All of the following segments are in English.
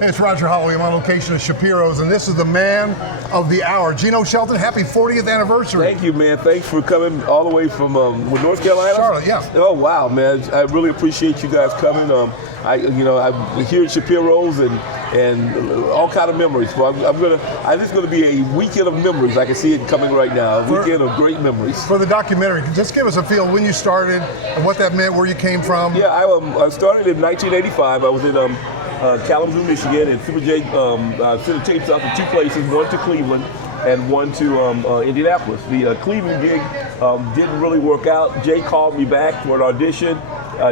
Hey, it's Roger Holloway. I'm on location at Shapiro's, and this is the man of the hour, Geno Shelton. Happy 40th anniversary. Thank you, man. Thanks for coming all the way from North Carolina. Charlotte, yeah. Oh wow, man! I really appreciate you guys coming. I'm here at Shapiro's and all kind of memories. So this is gonna be a weekend of memories. I can see it coming right now. A weekend of great memories. For the documentary, just give us a feel when you started and what that meant, where you came from. Yeah, I started in 1985. I was in Kalamazoo, Michigan, and Super J sent tapes out to two places, one to Cleveland and one to Indianapolis. The Cleveland gig didn't really work out. Jay called me back for an audition,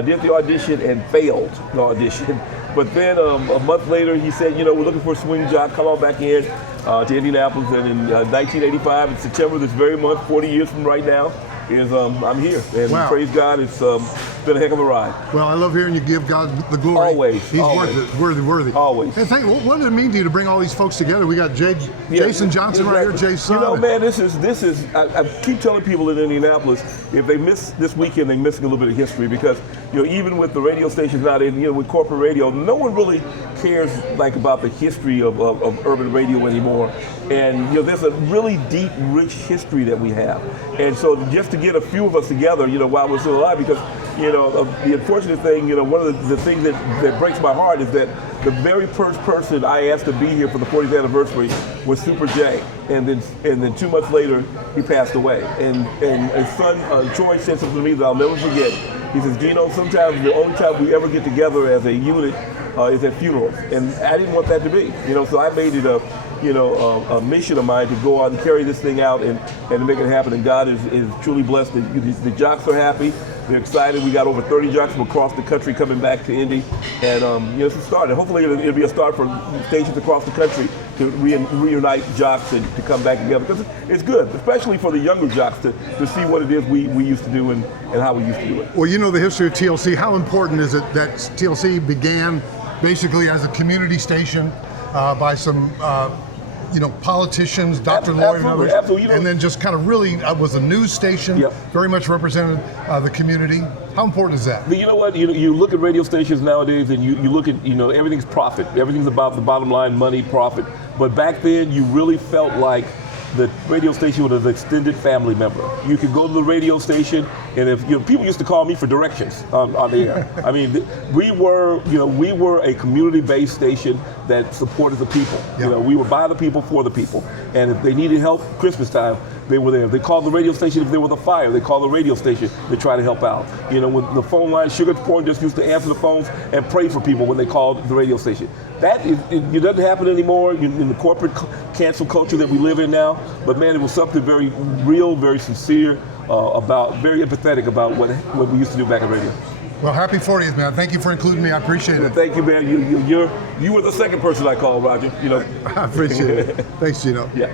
did the audition and failed the audition. But then a month later, he said, we're looking for a swing job, come on back in to Indianapolis. And in 1985, in September this very month, 40 years from right now, I'm here. And wow. Praise God, it's been a heck of a ride. Well, I love hearing you give God the glory. Always. He's always. worth it, worthy. Always. And what does it mean to you to bring all these folks together? We got Jason Johnson right here, Jay's son. Man, this is. I keep telling people in Indianapolis, if they miss this weekend, they're missing a little bit of history because, even with the radio stations out in, with corporate radio, no one really cares about the history of urban radio anymore. And there's a really deep, rich history that we have. And so just to get a few of us together, while we're still alive, because the unfortunate thing, one of the things that breaks my heart is that the very first person I asked to be here for the 40th anniversary was Super J, and then 2 months later he passed away. And his son Troy said something to me that I'll never forget. He says, Geno, sometimes the only time we ever get together as a unit is at funerals, and I didn't want that to be. So I made it a mission of mine to go out and carry this thing out and to make it happen. And God is truly blessed. The jocks are happy. They're excited. We got over 30 jocks from across the country coming back to Indy. And it's a start. And hopefully it'll be a start for stations across the country to reunite jocks and to come back together. Because it's good, especially for the younger jocks to see what it is we used to do and how we used to do it. Well, you know the history of TLC. How important is it that TLC began basically as a community station by some politicians, Dr. Lloyd and others, absolutely. And then just kind of really was a news station, yep. Very much represented the community. How important is that? You know what? You look at radio stations nowadays, and you look at everything's profit. Everything's about the bottom line, money, profit. But back then, you really felt like the radio station was an extended family member. You could go to the radio station, and if people used to call me for directions on the air. I mean, we were a community-based station that supported the people. Yep. We were by the people for the people, and if they needed help Christmas time, they were there. They called the radio station if there was a fire. They called the radio station to try to help out. When the phone line, Sugar Porn just used to answer the phones and pray for people when they called the radio station. It doesn't happen anymore in the corporate cancel culture that we live in now. But man, it was something very real, very sincere, very empathetic about what we used to do back in radio. Well, happy 40th, man. Thank you for including me. I appreciate it. Thank you, man. You were the second person I called, Roger. I appreciate it. Thanks, Geno. Yeah.